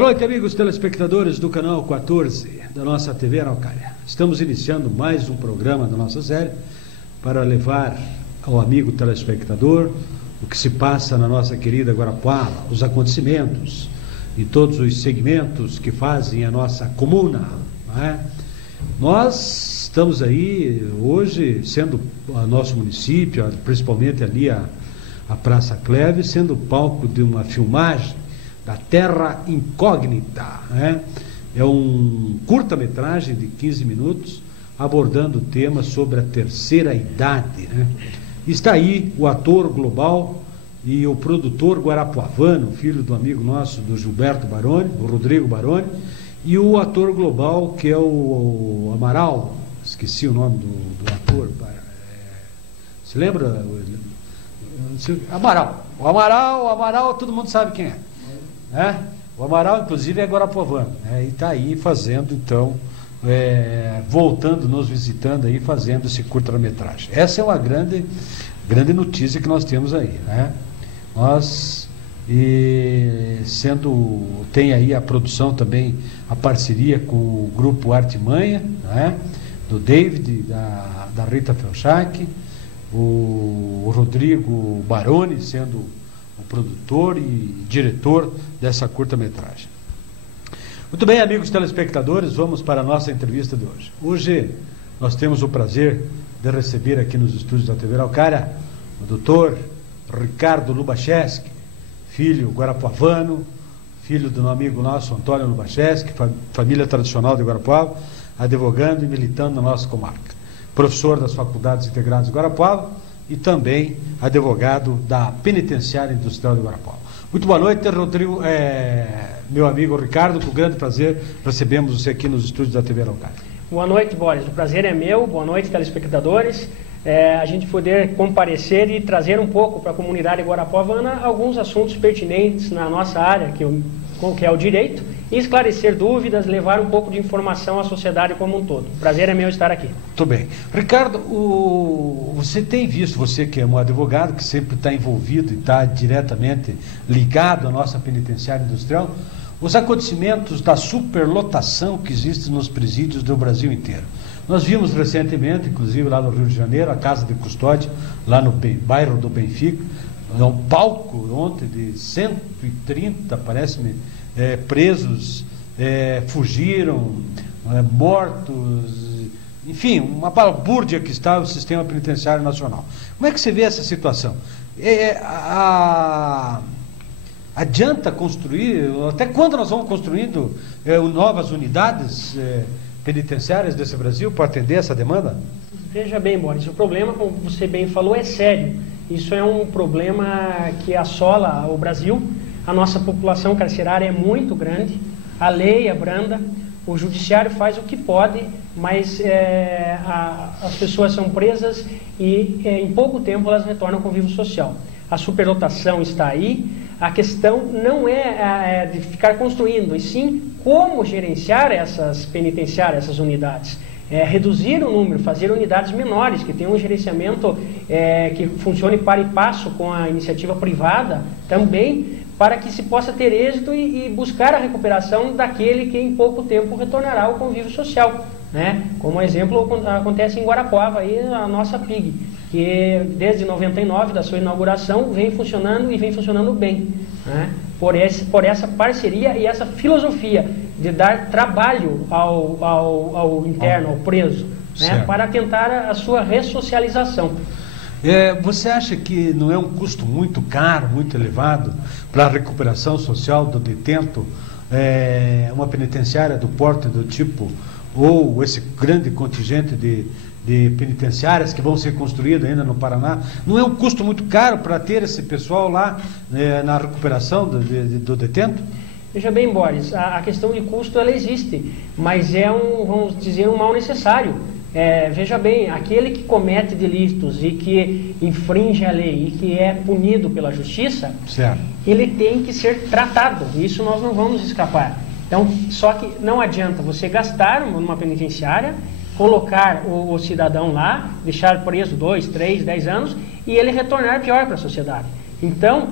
Boa noite, amigos telespectadores do canal 14 da nossa TV Araucária. Estamos iniciando mais um programa da nossa série para levar ao amigo telespectador o que se passa na nossa querida Guarapuava, os acontecimentos e todos os segmentos que fazem a nossa comuna, não é? Nós estamos aí hoje, sendo o nosso município, principalmente ali a Praça Cleve, sendo palco de uma filmagem da Terra Incógnita, né? É um curta-metragem de 15 minutos abordando o tema sobre a terceira idade, né? Está aí o ator global e o produtor guarapuavano, filho do amigo nosso, do Gilberto Baroni, o Rodrigo Baroni, e o ator global que é o Amaral, esqueci o nome do ator, se lembra? Amaral. O Amaral todo mundo sabe quem é. O Amaral, inclusive, é guarapuavano, né? E está aí fazendo, então, voltando, nos visitando aí, fazendo esse curta-metragem. Essa é uma grande notícia que nós temos aí, né? Nós, tem aí a produção também, a parceria com o Grupo Artimanha, né? Do David, da Rita Felchak, o Rodrigo Baroni sendo o produtor e diretor dessa curta-metragem. Muito bem, amigos telespectadores, vamos para a nossa entrevista de hoje. Hoje nós temos o prazer de receber aqui nos estúdios da TV Araucária o doutor Ricardo Lubacheski, filho guarapuavano, filho do amigo nosso Antônio Lubacheski, família tradicional de Guarapuava, advogando e militando na nossa comarca. Professor das Faculdades Integradas de Guarapuava e também advogado da Penitenciária Industrial de Guarapuava. Muito boa noite, Rodrigo, meu amigo Ricardo, com grande prazer recebemos você aqui nos estúdios da TV Araucária. Boa noite, Boris, o prazer é meu, boa noite, telespectadores. A gente poder comparecer e trazer um pouco para a comunidade guarapuavana alguns assuntos pertinentes na nossa área, que é o direito, e esclarecer dúvidas, levar um pouco de informação à sociedade como um todo. O prazer é meu estar aqui. Muito bem. Ricardo, você tem visto, você que é um advogado, que sempre está envolvido e está diretamente ligado à nossa penitenciária industrial, os acontecimentos da superlotação que existe nos presídios do Brasil inteiro. Nós vimos recentemente, inclusive lá no Rio de Janeiro, a Casa de Custódia, lá no bairro do Benfica, um palco ontem de 130, parece-me, presos, fugiram, mortos, enfim, uma balbúrdia que está o sistema penitenciário nacional. Como é que você vê essa situação? Adianta construir, até quando nós vamos construindo novas unidades penitenciárias desse Brasil para atender essa demanda? Veja bem, Boris, o problema, como você bem falou, é sério. Isso é um problema que assola o Brasil. A nossa população carcerária é muito grande, a lei é branda, o judiciário faz o que pode, mas as pessoas são presas e em pouco tempo elas retornam ao convívio social. A superlotação está aí, a questão não é de ficar construindo, e sim como gerenciar essas penitenciárias, essas unidades. Reduzir o número, fazer unidades menores, que tenham um gerenciamento que funcione para e passo com a iniciativa privada também, para que se possa ter êxito e buscar a recuperação daquele que em pouco tempo retornará ao convívio social, né? Como exemplo acontece em Guarapuava, aí a nossa PIG, que desde 99, da sua inauguração, vem funcionando e vem funcionando bem, né? Por essa parceria e essa filosofia de dar trabalho ao interno, ao preso, né? Para tentar a sua ressocialização. Você acha que não é um custo muito caro, muito elevado para a recuperação social do detento, uma penitenciária do porte do tipo, ou esse grande contingente de penitenciárias que vão ser construídas ainda no Paraná? Não é um custo muito caro para ter esse pessoal lá na recuperação do detento? Veja bem, Boris, a questão de custo ela existe, mas vamos dizer, um mal necessário. Veja bem, aquele que comete delitos e que infringe a lei e que é punido pela justiça, certo, ele tem que ser tratado, isso nós não vamos escapar. Então, só que não adianta você gastar numa penitenciária, colocar o cidadão lá, deixar preso 2, 3, 10 anos e ele retornar pior para a sociedade. Então,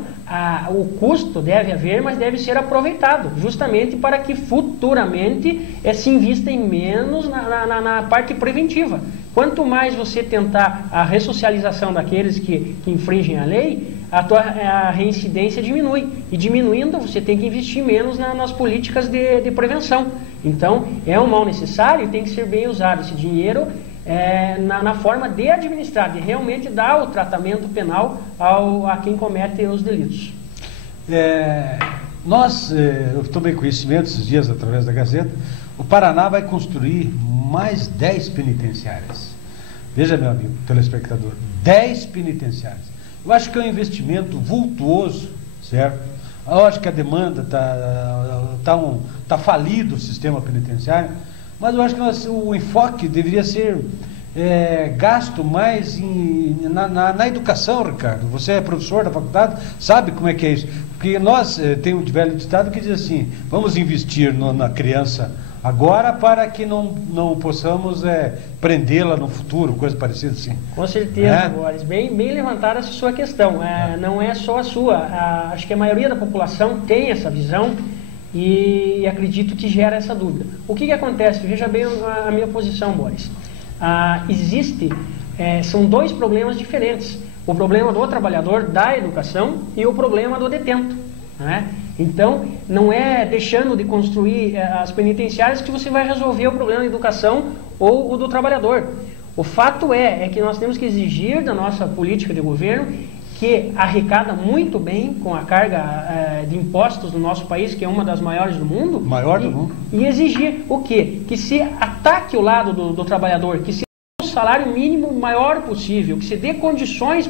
o custo deve haver, mas deve ser aproveitado, justamente para que futuramente se invista em menos na parte preventiva. Quanto mais você tentar a ressocialização daqueles que infringem a lei, a reincidência diminui. E diminuindo, você tem que investir menos nas políticas de prevenção. Então, é um mal necessário e tem que ser bem usado. Esse dinheiro na forma de administrar, de realmente dar o tratamento penal a quem comete os delitos. Eu tomei conhecimento esses dias através da Gazeta, o Paraná vai construir mais 10 penitenciárias. Veja, meu amigo telespectador, 10 penitenciárias. Eu acho que é um investimento vultuoso, certo? Eu acho que a demanda tá falido o sistema penitenciário, mas eu acho que o enfoque deveria ser gasto mais na educação, Ricardo. Você é professor da faculdade, sabe como é que é isso? Porque nós temos um velho ditado que diz assim: vamos investir na criança agora para que não possamos prendê-la no futuro, coisa parecida assim. Com certeza, Boris. Bem levantada essa sua questão. Não é só a sua. Acho que a maioria da população tem essa visão e acredito que gera essa dúvida. O que acontece? Veja bem a minha posição, Boris. São dois problemas diferentes. O problema do trabalhador da educação e o problema do detento, né? Então, não é deixando de construir as penitenciárias que você vai resolver o problema da educação ou o do trabalhador. O fato é que nós temos que exigir da nossa política de governo, que arrecada muito bem com a carga de impostos do nosso país, que é uma das maiores do mundo. Maior do mundo. E exigir o quê? Que se ataque o lado do trabalhador, que se dê o salário mínimo maior possível, que se dê condições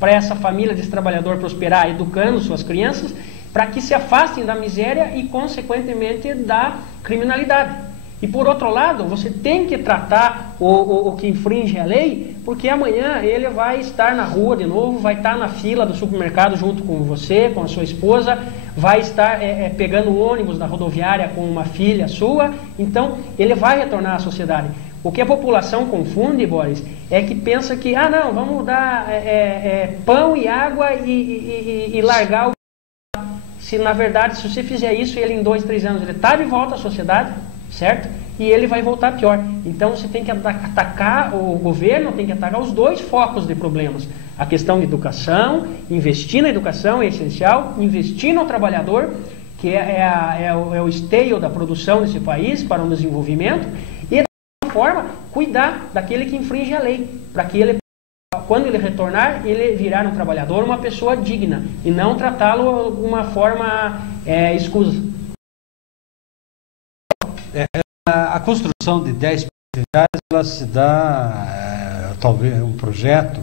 para essa família desse trabalhador prosperar, educando suas crianças, para que se afastem da miséria e, consequentemente, da criminalidade. E, por outro lado, você tem que tratar o que infringe a lei, porque amanhã ele vai estar na rua de novo, vai estar na fila do supermercado junto com você, com a sua esposa, vai estar pegando ônibus na rodoviária com uma filha sua, então ele vai retornar à sociedade. O que a população confunde, Boris, é que pensa que, não, vamos dar pão e água e largar o... Se, na verdade, se você fizer isso, ele em 2, 3 anos, ele está de volta à sociedade, certo? E ele vai voltar pior. Então, você tem que atacar, o governo tem que atacar os dois focos de problemas. A questão de educação, investir na educação é essencial, investir no trabalhador, que é o esteio da produção desse país para o desenvolvimento, e, da mesma forma, cuidar daquele que infringe a lei, para que ele, quando ele retornar, ele virar um trabalhador, uma pessoa digna, e não tratá-lo de uma forma escusa. A construção de 10 penitenciárias, ela se dá, talvez, um projeto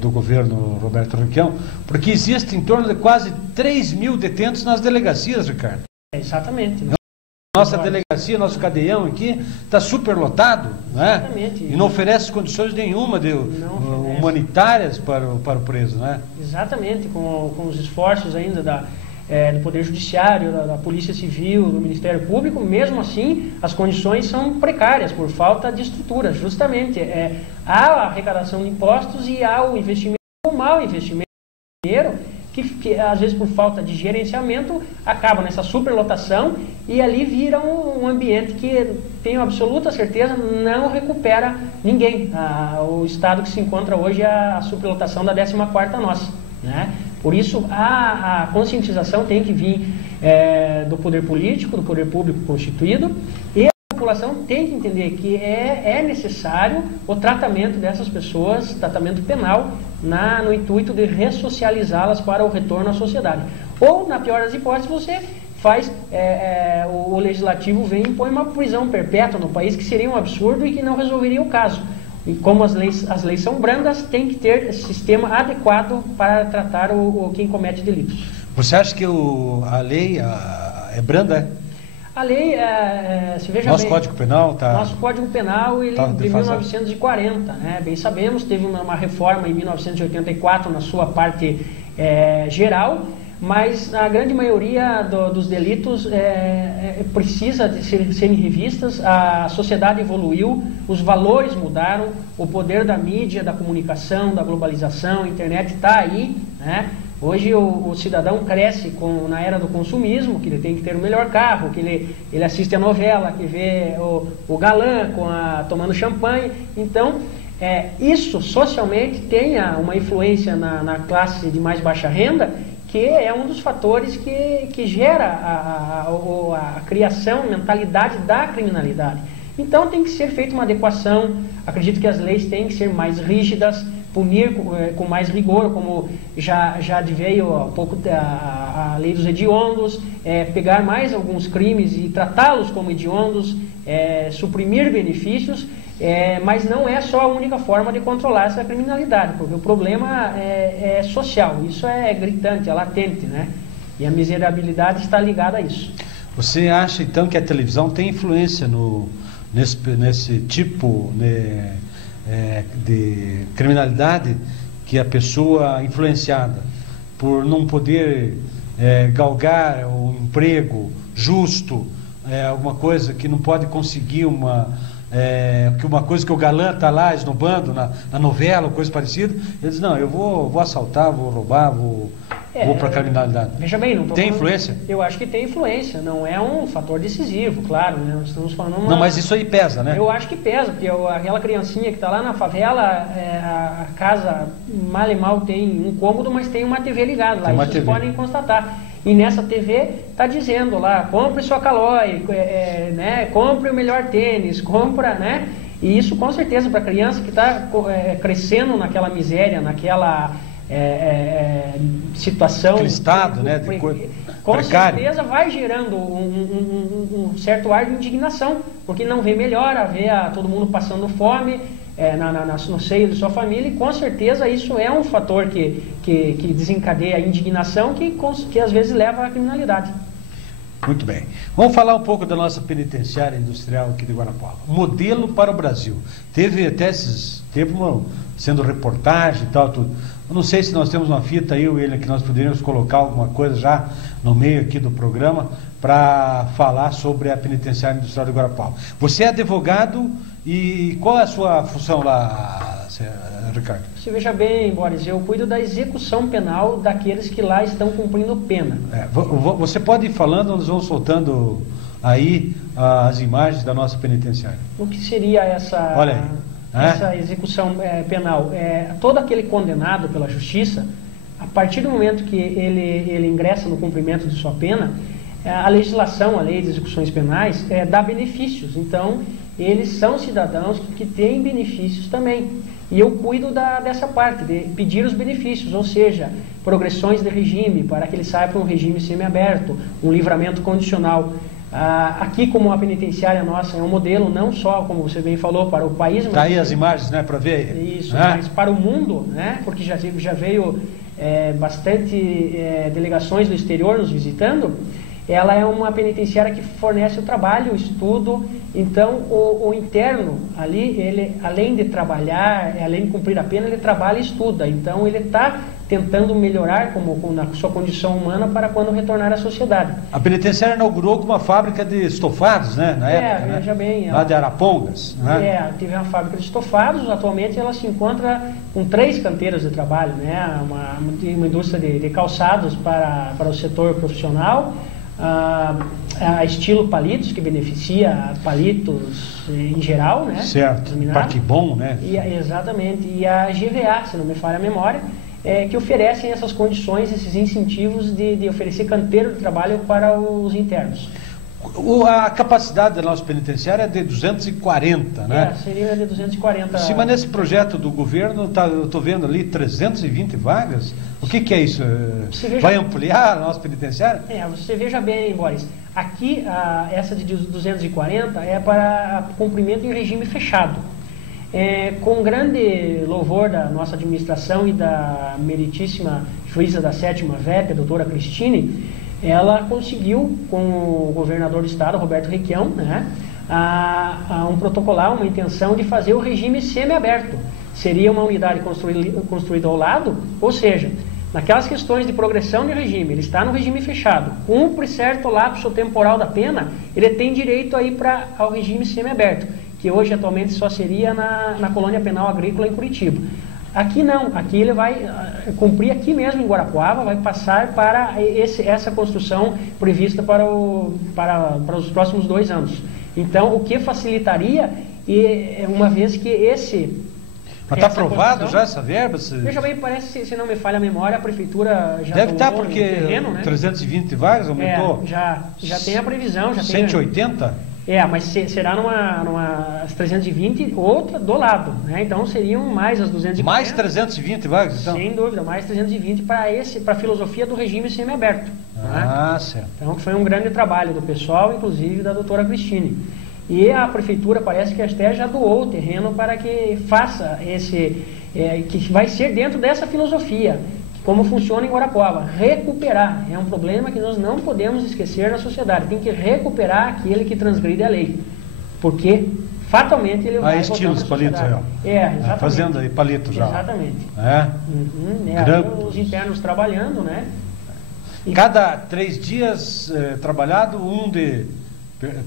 do governo Roberto Requião, porque existe em torno de quase 3.000 detentos nas delegacias, Ricardo. Exatamente. Nossa delegacia, nosso cadeião aqui, está superlotado, né? Exatamente. E não oferece condições nenhuma humanitárias para o preso, né? Exatamente, com os esforços ainda do Poder Judiciário, da Polícia Civil, do Ministério Público, mesmo assim, as condições são precárias por falta de estrutura. Justamente, há a arrecadação de impostos e há o investimento, o mau investimento de dinheiro, que às vezes por falta de gerenciamento acaba nessa superlotação e ali vira um ambiente que, tenho absoluta certeza, não recupera ninguém. O estado que se encontra hoje é a superlotação da 14ª nossa, né? Por isso a conscientização tem que vir do poder político, do poder público constituído, e a população tem que entender que é necessário o tratamento dessas pessoas, tratamento penal, no intuito de ressocializá-las para o retorno à sociedade. Ou, na pior das hipóteses, você faz, o legislativo vem e põe uma prisão perpétua no país, que seria um absurdo e que não resolveria o caso. E como as leis são brandas, tem que ter sistema adequado para tratar quem comete delitos. Você acha que a lei é branda? A lei, se veja nosso bem... Código Penal está... Nosso Código Penal, ele é de 1940, né? Bem sabemos, teve uma reforma em 1984 na sua parte geral, mas a grande maioria dos delitos precisa de serem revistas. A sociedade evoluiu, os valores mudaram, o poder da mídia, da comunicação, da globalização, a internet está aí, né? Hoje o cidadão cresce na era do consumismo, que ele tem que ter o melhor carro, que ele assiste a novela, que vê o galã tomando champanhe. Então, isso socialmente tem uma influência na classe de mais baixa renda, que é um dos fatores que gera a criação, mentalidade da criminalidade. Então tem que ser feita uma adequação. Acredito que as leis têm que ser mais rígidas, punir com mais rigor, como já veio há pouco a lei dos hediondos, pegar mais alguns crimes e tratá-los como hediondos, suprimir benefícios, mas não é só a única forma de controlar essa criminalidade, porque o problema é social, isso é gritante, é latente, né? E a miserabilidade está ligada a isso. Você acha então que a televisão tem influência nesse tipo de criminalidade, que a pessoa influenciada por não poder galgar um emprego justo, alguma coisa que não pode conseguir uma coisa que o galã está lá esnobando na novela, ou coisa parecida, ele diz, não, eu vou assaltar, vou roubar, vou para a criminalidade. Veja bem, não tem influência? Eu acho que tem influência, não é um fator decisivo, claro, né? Nós estamos falando Não, mas isso aí pesa, né? Eu acho que pesa, porque aquela criancinha que está lá na favela, a casa mal e mal tem um cômodo, mas tem uma TV ligada lá, isso vocês podem constatar. E nessa TV está dizendo lá, compre sua Caloi, né? Compre o melhor tênis, compra, né? E isso com certeza para a criança que está crescendo naquela miséria, naquela situação, aquele estado, né, com certeza vai gerando um certo ar de indignação, porque não vê melhora, vê todo mundo passando fome no seio de sua família, e com certeza isso é um fator que desencadeia a indignação que às vezes leva à criminalidade. Muito bem. Vamos falar um pouco da nossa penitenciária industrial aqui de Guarapuava. Modelo para o Brasil. Teve até esses tempos sendo reportagem e tal, tudo. Eu não sei se nós temos uma fita aí, William, que nós poderíamos colocar alguma coisa já no meio aqui do programa para falar sobre a penitenciária industrial de Guarapuava. Você é advogado e qual é a sua função lá, Ricardo? Você veja bem, Boris, eu cuido da execução penal daqueles que lá estão cumprindo pena. Você pode ir falando, nós vamos soltando aí as imagens da nossa penitenciária. O que seria essa execução penal? Todo aquele condenado pela justiça, a partir do momento que ele ingressa no cumprimento de sua pena, a legislação, a lei de execuções penais, dá benefícios. Então, eles são cidadãos que têm benefícios também. E eu cuido dessa parte, de pedir os benefícios, ou seja, progressões de regime, para que ele saia para um regime semiaberto, um livramento condicional. Aqui, como a penitenciária nossa é um modelo, não só, como você bem falou, para o país... Está aí as imagens, né, para ver? Isso, mas para o mundo, né, porque já veio bastante delegações do exterior nos visitando. Ela é uma penitenciária que fornece o trabalho, o estudo. Então, o interno ali, ele, além de trabalhar, além de cumprir a pena, ele trabalha e estuda. Então, ele está tentando melhorar na sua condição humana para quando retornar à sociedade. A penitenciária inaugurou com uma fábrica de estofados, né, na época, veja bem. Lá de Arapongas. Né? Teve uma fábrica de estofados. Atualmente, ela se encontra com 3 canteiras de trabalho, né? Uma indústria de calçados para o setor profissional, a estilo palitos, que beneficia palitos em geral, né? Certo, Parque Bom, né? Exatamente, e a GVA, se não me falha a memória, que oferecem essas condições, esses incentivos de oferecer canteiro de trabalho para os internos. A capacidade da nossa penitenciária é de 240, né? Seria de 240. Sim, mas nesse projeto do governo, eu estou vendo ali 320 vagas. O que é isso? Vai ampliar a nossa penitenciária? Você veja bem, Boris. Aqui, essa de 240 é para cumprimento em regime fechado. Com grande louvor da nossa administração e da meritíssima juíza da 7ª VEP, a doutora Cristine, ela conseguiu, com o governador do estado, Roberto Requião, né, um protocolar, uma intenção de fazer o regime semiaberto. Seria uma unidade construída ao lado, ou seja, naquelas questões de progressão de regime, ele está no regime fechado, cumpre certo lapso temporal da pena, ele tem direito a ir ao regime semiaberto, que hoje atualmente só seria na colônia penal agrícola em Curitiba. Aqui não, aqui ele vai cumprir aqui mesmo em Guarapuava, vai passar para essa construção prevista para os próximos 2 anos. Então, o que facilitaria, uma vez que mas está aprovado já essa verba? Veja bem, parece, se não me falha a memória, a prefeitura já deve estar, porque terreno, né? 320 vagas aumentou. Já tem a previsão. Já 180? Mas será numa 320, outra do lado, né? Então seriam mais as 240. Mais 320 vagas, então? Sem dúvida, mais 320 para a filosofia do regime semiaberto. Certo. Então foi um grande trabalho do pessoal, inclusive da doutora Cristine. E a prefeitura parece que até já doou o terreno para que faça que vai ser dentro dessa filosofia, como funciona em Guarapuava. Recuperar é um problema que nós não podemos esquecer na sociedade. Tem que recuperar aquele que transgride a lei, porque fatalmente ele vai estilos palitos aí, ó. Exatamente. Fazendo aí palito já. Exatamente. Os internos trabalhando, né? Cada 3 dias trabalhado,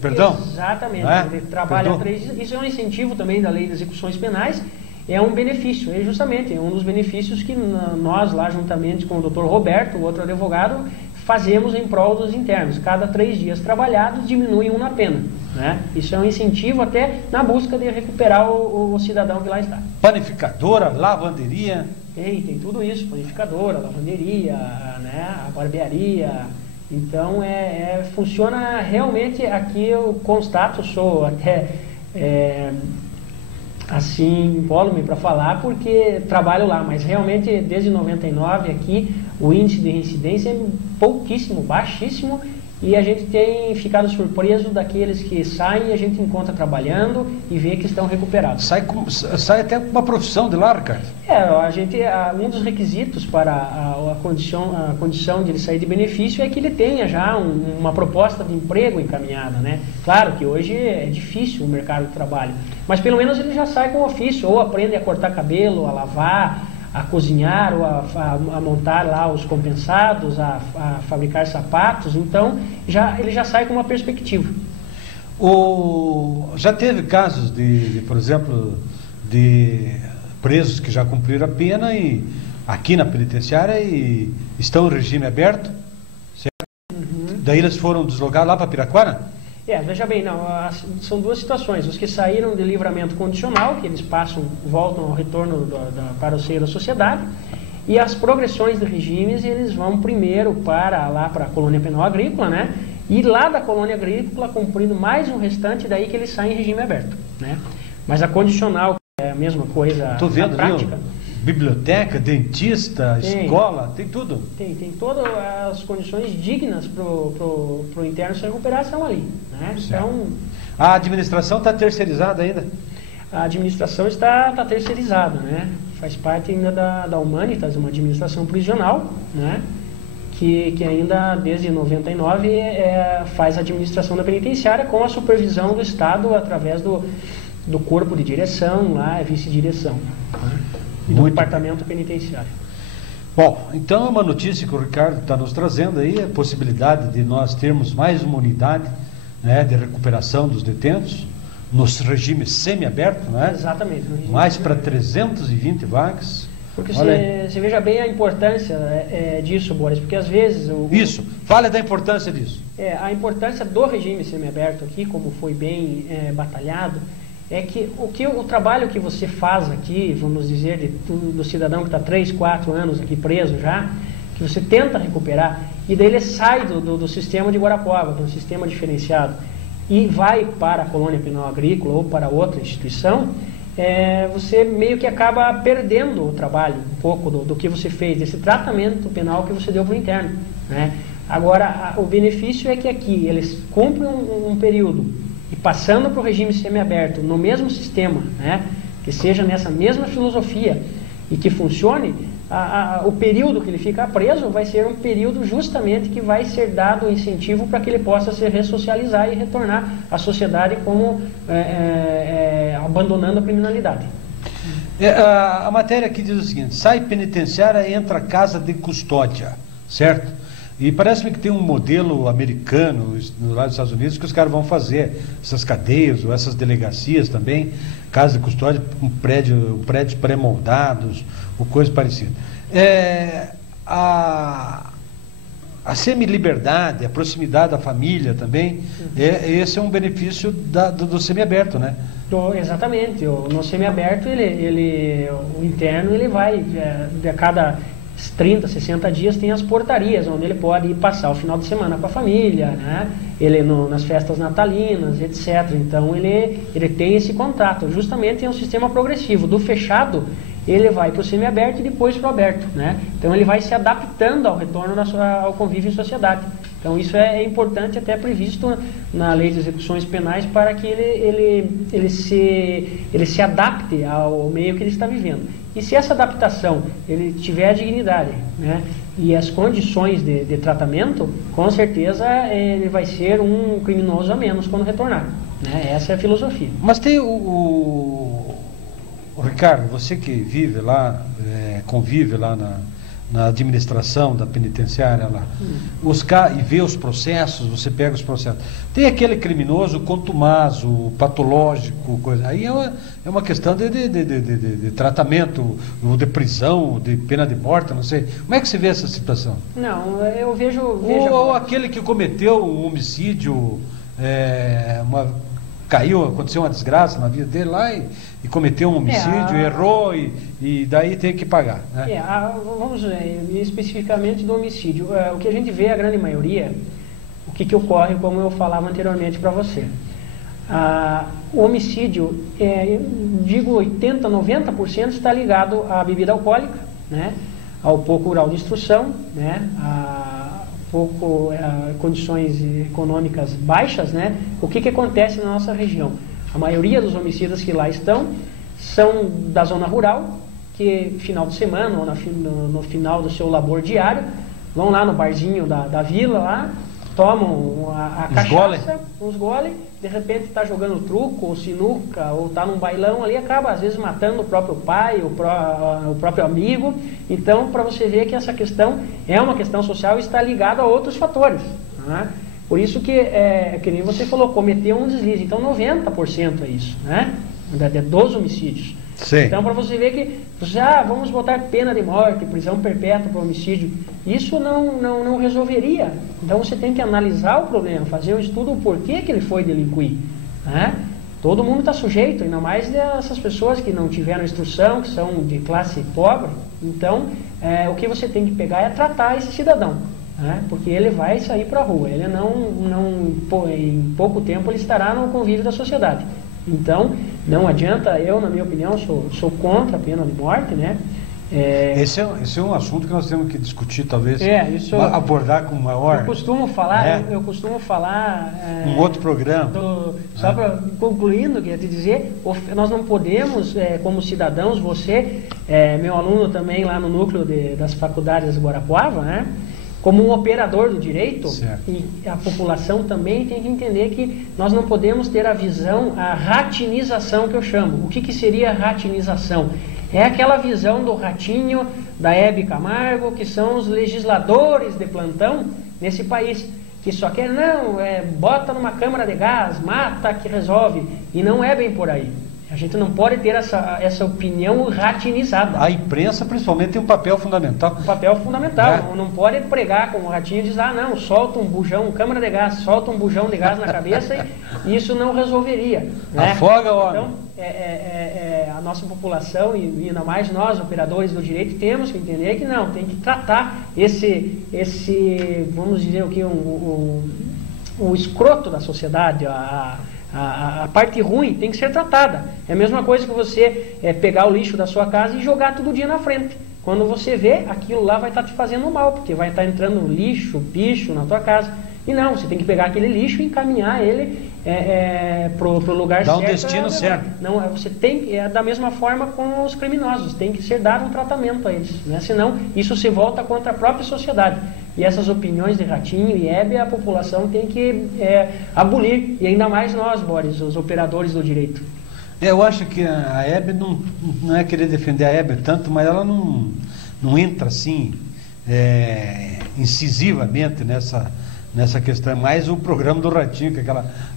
Perdão? Exatamente. Ele trabalha 3 dias. Isso é um incentivo também da lei de execuções penais. É um benefício, justamente um dos benefícios que nós lá, juntamente com o Dr. Roberto, o outro advogado, fazemos em prol dos internos. Cada 3 dias trabalhados diminui 1 na pena, né? Isso é um incentivo até na busca de recuperar o cidadão que lá está. Panificadora, lavanderia. Tem tudo isso, panificadora, lavanderia, né? A barbearia. Então funciona realmente. Aqui eu constato, sou até assim, incólume para falar, porque trabalho lá, mas realmente desde 99 aqui o índice de reincidência é pouquíssimo, baixíssimo, e a gente tem ficado surpreso daqueles que saem e a gente encontra trabalhando e vê que estão recuperados. Sai até com uma profissão de lá, Ricardo? Um dos requisitos para a condição de ele sair de benefício é que ele tenha já uma proposta de emprego encaminhada, né? Claro que hoje é difícil o mercado de trabalho, mas pelo menos ele já sai com ofício, ou aprende a cortar cabelo, a lavar, a cozinhar, ou a montar lá os compensados, a fabricar sapatos. Então ele já sai com uma perspectiva. Já teve casos por exemplo, de presos que já cumpriram a pena e aqui na penitenciária e estão em regime aberto, certo? Daí eles foram deslocados lá para Piraquara? Veja bem, são 2 situações. Os que saíram de livramento condicional, que eles voltam ao retorno para o seio da sociedade, e as progressões de regimes, eles vão primeiro para a colônia penal agrícola, né? E lá da colônia agrícola, cumprindo mais um restante, daí que eles saem em regime aberto, né? Mas a condicional é a mesma coisa. Estou vendo, na prática. Viu? Biblioteca, dentista, escola, tem tudo. Tem todas as condições dignas para o interno se recuperar, são ali, né? Então, a administração está terceirizada ainda? A administração está terceirizada, né? Faz parte ainda da Humanitas, uma administração prisional, né? Que ainda desde 99 faz a administração da penitenciária com a supervisão do Estado através do corpo de direção, lá, vice-direção, né? E do departamento penitenciário. Bom, então é uma notícia que o Ricardo está nos trazendo aí, a possibilidade de nós termos mais uma unidade, né, de recuperação dos detentos, nos regimes semi-abertos, né? Exatamente. Mais para 320 vagas. Porque você veja bem a importância disso, Boris, porque às vezes... Isso, fale da importância disso. A importância do regime semi-aberto aqui, como foi bem batalhado, é que o trabalho que você faz aqui, vamos dizer, do cidadão que está 3, 4 anos aqui preso já, que você tenta recuperar, e daí ele sai do sistema de Guarapuava, do sistema diferenciado, e vai para a colônia penal agrícola ou para outra instituição, você meio que acaba perdendo o trabalho, um pouco do que você fez, desse tratamento penal que você deu para o interno, né? Agora, o benefício é que aqui eles cumprem um período, e passando para o regime semiaberto, no mesmo sistema, né, que seja nessa mesma filosofia e que funcione, o período que ele fica preso vai ser um período justamente que vai ser dado o incentivo para que ele possa se ressocializar e retornar à sociedade como abandonando a criminalidade. A matéria aqui diz o seguinte: sai penitenciária, entra casa de custódia, certo? E parece-me que tem um modelo americano lá nos Estados Unidos que os caras vão fazer essas cadeias ou essas delegacias também, casa de custódia, com prédios pré-moldados ou coisa parecida. A semi-liberdade, a proximidade da família também, esse é um benefício do semiaberto, né? Exatamente. No semiaberto, o interno, ele vai, de cada 30, 60 dias, tem as portarias, onde ele pode ir passar o final de semana com a família, né? Nas festas natalinas, etc. Então, ele tem esse contrato. Justamente é um sistema progressivo. Do fechado, ele vai para o semiaberto e depois para o aberto, né? Então ele vai se adaptando ao retorno ao convívio em sociedade. Então isso é importante, até previsto na lei de execuções penais, para que ele se adapte ao meio que ele está vivendo. E se essa adaptação ele tiver a dignidade, né, e as condições de tratamento, com certeza ele vai ser um criminoso a menos quando retornar, né? Essa é a filosofia. Mas tem Ricardo, você que vive lá, convive lá na administração da penitenciária lá, e vê os processos, você pega os processos. Tem aquele criminoso contumazo, patológico, coisa. Aí é uma questão de tratamento, ou de prisão, de pena de morte, não sei. Como é que se vê essa situação? Não, eu vejo ou aquele que cometeu um homicídio, aconteceu uma desgraça na vida dele lá e cometeu um homicídio, errou e daí tem que pagar, né? Vamos especificamente do homicídio. O que a gente vê, a grande maioria, o que ocorre, como eu falava anteriormente para você. O homicídio, digo 80%, 90% está ligado à bebida alcoólica, né? Ao pouco grau de instrução, né? Condições econômicas baixas, né? O que acontece na nossa região? A maioria dos homicidas que lá estão são da zona rural, que final de semana ou no final do seu labor diário, vão lá no barzinho da vila, lá, tomam a cachaça, uns gole, de repente está jogando truco ou sinuca, ou está num bailão ali, acaba às vezes matando o próprio pai, o próprio amigo. Então, para você ver que essa questão é uma questão social e está ligada a outros fatores, né? Por isso que nem você falou, cometeu um deslize. Então 90% é isso, né? Dos homicídios. Sim. Então, para você ver que vamos botar pena de morte, prisão perpétua para homicídio, isso não resolveria. Então você tem que analisar o problema, fazer um estudo do porquê que ele foi delinquir, né? Todo mundo está sujeito, ainda mais dessas pessoas que não tiveram instrução, que são de classe pobre. Então, o que você tem que pegar é tratar esse cidadão, né? Porque ele vai sair para a rua, ele em pouco tempo ele estará no convívio da sociedade. Então, não adianta, na minha opinião, sou contra a pena de morte, né? Esse é um assunto que nós temos que discutir, talvez, abordar com maior... Eu costumo falar... um outro programa. Só para concluindo, queria te dizer, nós não podemos, como cidadãos, você, meu aluno também lá no núcleo das faculdades de Guarapuava, né? Como um operador do direito, certo. E a população também tem que entender que nós não podemos ter a visão, a ratinização que eu chamo. O que seria a ratinização? É aquela visão do Ratinho, da Hebe Camargo, que são os legisladores de plantão nesse país, que só quer, bota numa câmara de gás, mata que resolve, e não é bem por aí. A gente não pode ter essa opinião ratinizada. A imprensa, principalmente, tem um papel fundamental. Um papel fundamental. Não pode pregar como o Ratinho e dizer, solta um bujão, câmara de gás, solta um bujão de gás na cabeça e isso não resolveria, né? Afoga o homem. Então, a nossa população e ainda mais nós, operadores do direito, temos que entender que tem que tratar esse vamos dizer o que, o escroto da sociedade, a parte ruim tem que ser tratada. É a mesma coisa que você pegar o lixo da sua casa e jogar todo dia na frente. Quando você vê, aquilo lá vai estar te fazendo mal, porque vai estar entrando lixo, bicho na tua casa. E não, você tem que pegar aquele lixo e encaminhar ele pro lugar certo. Dá um destino certo. Não, você tem da mesma forma com os criminosos, tem que ser dado um tratamento a eles, né? Senão isso se volta contra a própria sociedade. E essas opiniões de Ratinho e Hebe, a população tem que abolir, e ainda mais nós, Boris, os operadores do direito. Eu acho que a Hebe não é querer defender a Hebe tanto, mas ela não entra assim incisivamente nessa questão. É mais o programa do Ratinho, que é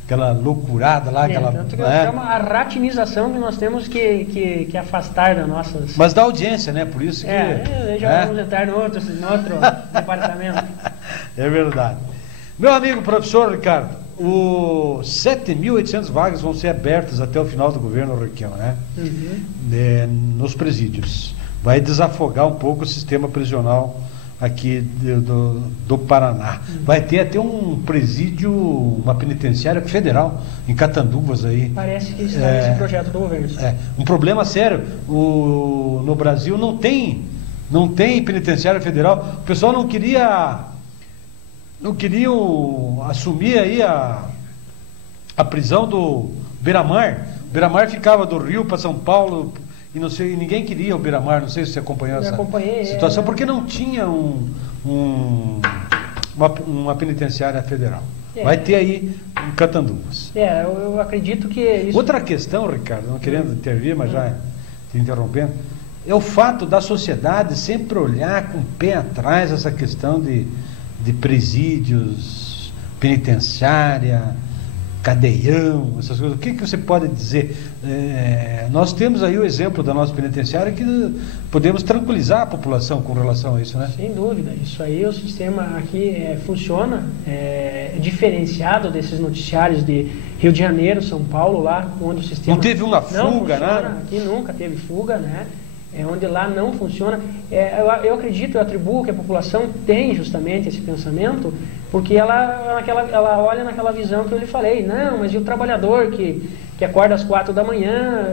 aquela loucurada lá. Tanto que chama a ratinização que nós temos que afastar das nossas... Mas da audiência, né? Por isso que... já vamos entrar no outro departamento. É verdade. Meu amigo professor Ricardo, os 7.800 vagas vão ser abertas até o final do governo Requião, né? Nos presídios. Vai desafogar um pouco o sistema prisional aqui do Paraná. Vai ter até um presídio, uma penitenciária federal em Catanduvas aí. Parece que está nesse projeto do governo. Um problema sério. No Brasil não tem penitenciária federal. O pessoal não queria assumir aí a prisão do Beira-Mar. Beira-Mar ficava do Rio para São Paulo e não sei, ninguém queria o Beira-Mar. Não sei se você acompanhou essa situação, porque não tinha uma penitenciária federal. Vai ter aí em Catanduvas. Eu acredito que isso... Outra questão, Ricardo, não querendo intervir, mas já te interrompendo, é o fato da sociedade sempre olhar com o pé atrás essa questão de presídios, penitenciária, cadeião, essas coisas. O que você pode dizer? Nós temos aí o exemplo da nossa penitenciária que podemos tranquilizar a população com relação a isso, né? Sem dúvida. Isso aí, o sistema aqui funciona, diferenciado desses noticiários de Rio de Janeiro, São Paulo, lá onde o sistema... Não teve uma fuga, né? Aqui nunca teve fuga, né? Onde lá não funciona. Eu acredito, eu atribuo que a população tem justamente esse pensamento, porque ela olha naquela visão que eu lhe falei. Não, mas e o trabalhador que acorda às 4 da manhã,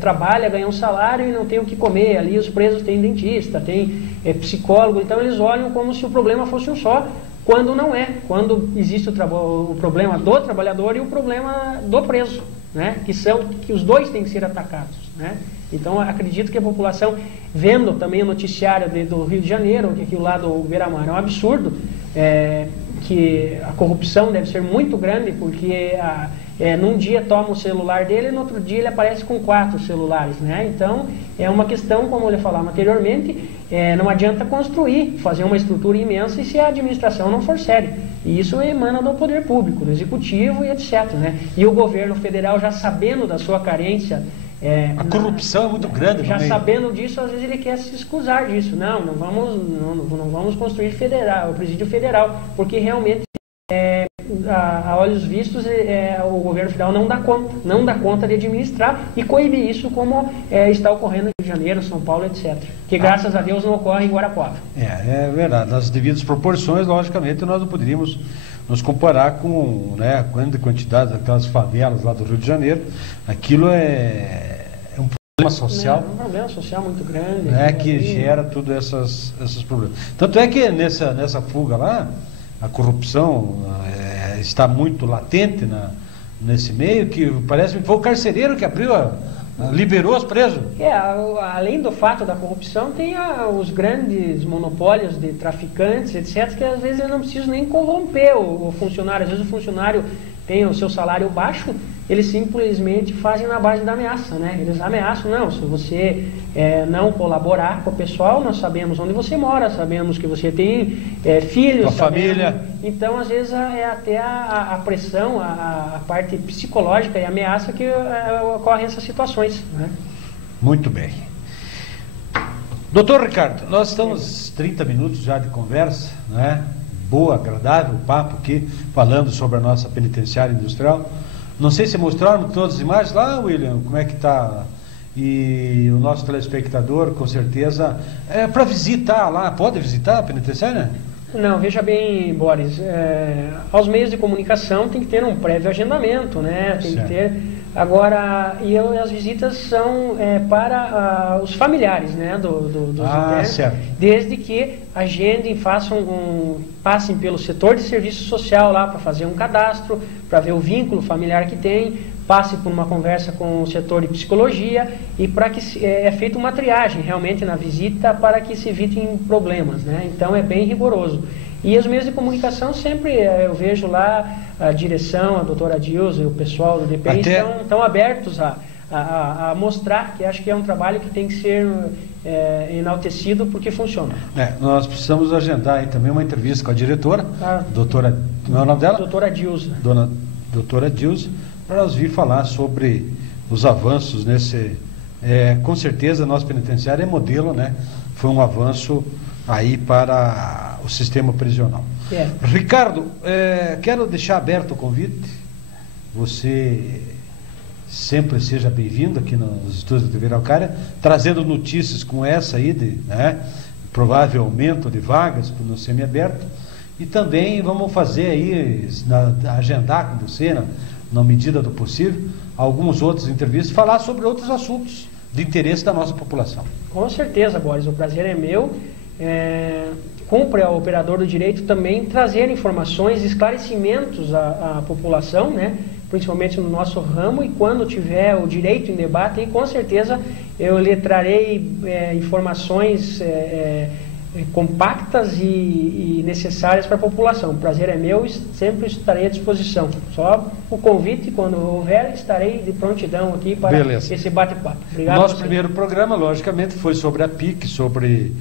trabalha, ganha um salário e não tem o que comer? Ali os presos têm dentista, tem psicólogo, então eles olham como se o problema fosse um só, quando não é. Quando existe o problema do trabalhador e o problema do preso, né? Que os dois têm que ser atacados, né? Então, acredito que a população, vendo também o noticiário do Rio de Janeiro, que aqui lá do Beira-Mar é um absurdo, que a corrupção deve ser muito grande, porque num dia toma o celular dele e no outro dia ele aparece com 4 celulares, né? Então, é uma questão, como eu lhe falava anteriormente, não adianta construir, fazer uma estrutura imensa e se a administração não for séria. E isso emana do poder público, do executivo e etc, né? E o governo federal, já sabendo da sua carência... a corrupção é muito grande. Já sabendo disso, às vezes ele quer se excusar disso. Não vamos construir o presídio federal, porque realmente, a olhos vistos, o governo federal não dá conta de administrar e coibir isso, como está ocorrendo em Rio de Janeiro, São Paulo, etc. Que graças a Deus não ocorre em Guarapuava. É verdade. Nas devidas proporções, logicamente, nós não poderíamos nos comparar com a grande quantidade daquelas favelas lá do Rio de Janeiro. Aquilo é um problema social. É um problema social muito grande. Que gera todos esses problemas. Tanto é que nessa fuga lá, a corrupção está muito latente nesse meio, que parece que foi o carcereiro que liberou os presos. Além do fato da corrupção, tem os grandes monopólios de traficantes, etc., que às vezes eu não preciso nem corromper o funcionário. Às vezes o funcionário tem o seu salário baixo, eles simplesmente fazem na base da ameaça, né? Eles ameaçam, não, se você não colaborar com o pessoal, nós sabemos onde você mora, sabemos que você tem filhos, família. Então, às vezes, até a pressão, a parte psicológica e a ameaça que ocorrem essas situações, né? Muito bem. Doutor Ricardo, nós estamos 30 minutos já de conversa, né? Boa, agradável papo aqui, falando sobre a nossa penitenciária industrial. Não sei se mostraram todas as imagens lá, William, como é que está. E o nosso telespectador, com certeza, para visitar lá, pode visitar a penitenciária? Não, veja bem, Boris, aos meios de comunicação tem que ter um prévio agendamento, né? Tem que ter. Agora, as visitas são para os familiares, né, dos internos, certo. Desde que agendem, passem pelo setor de serviço social lá para fazer um cadastro, para ver o vínculo familiar que tem, passe por uma conversa com o setor de psicologia e para que é feita uma triagem realmente na visita para que se evitem problemas, né? Então é bem rigoroso. E os meios de comunicação sempre, eu vejo lá a direção, a doutora Dilza e o pessoal do DPI estão abertos a mostrar, que acho que é um trabalho que tem que ser enaltecido porque funciona. Nós precisamos agendar aí também uma entrevista com a diretora, doutora, não é o nome dela? Doutora Dilza. Doutora Dilza, para nós vir falar sobre os avanços nesse... com certeza, nosso penitenciário é modelo, né? Foi um avanço aí para o sistema prisional. Ricardo, quero deixar aberto o convite. Você sempre seja bem-vindo aqui nos estúdios da TV Araucária, trazendo notícias como essa aí, provável aumento de vagas no semiaberto. E também vamos fazer aí, agendar com você, na medida do possível, algumas outras entrevistas, falar sobre outros assuntos de interesse da nossa população. Com certeza, Boris, o prazer é meu. Cumpre ao operador do direito também trazer informações, esclarecimentos à população, né? Principalmente no nosso ramo, e quando tiver o direito em debate, aí, com certeza eu lhe trarei informações compactas e necessárias para a população. O prazer é meu e sempre estarei à disposição. Só o convite, quando houver, estarei de prontidão aqui para esse bate-papo. Obrigado. Nosso primeiro programa, logicamente, foi sobre a PIC, sobre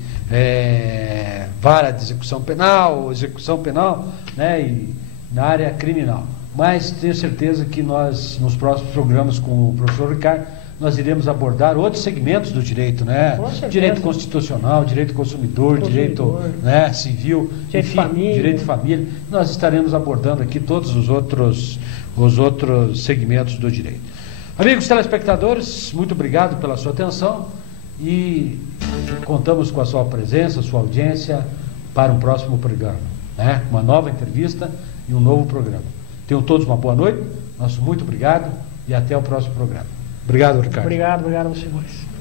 vara de execução penal, né, e na área criminal. Mas tenho certeza que nós, nos próximos programas com o professor Ricardo, nós iremos abordar outros segmentos do direito, né? Direito constitucional, direito consumidor, direito civil, direito de família. Direito de família. Nós estaremos abordando aqui todos os outros segmentos do direito. Amigos telespectadores, muito obrigado pela sua atenção e contamos com a sua presença, sua audiência para um próximo programa, né? Uma nova entrevista e um novo programa. Tenham todos uma boa noite, nosso muito obrigado e até o próximo programa. Obrigado, Ricardo. Obrigado a você, Boris.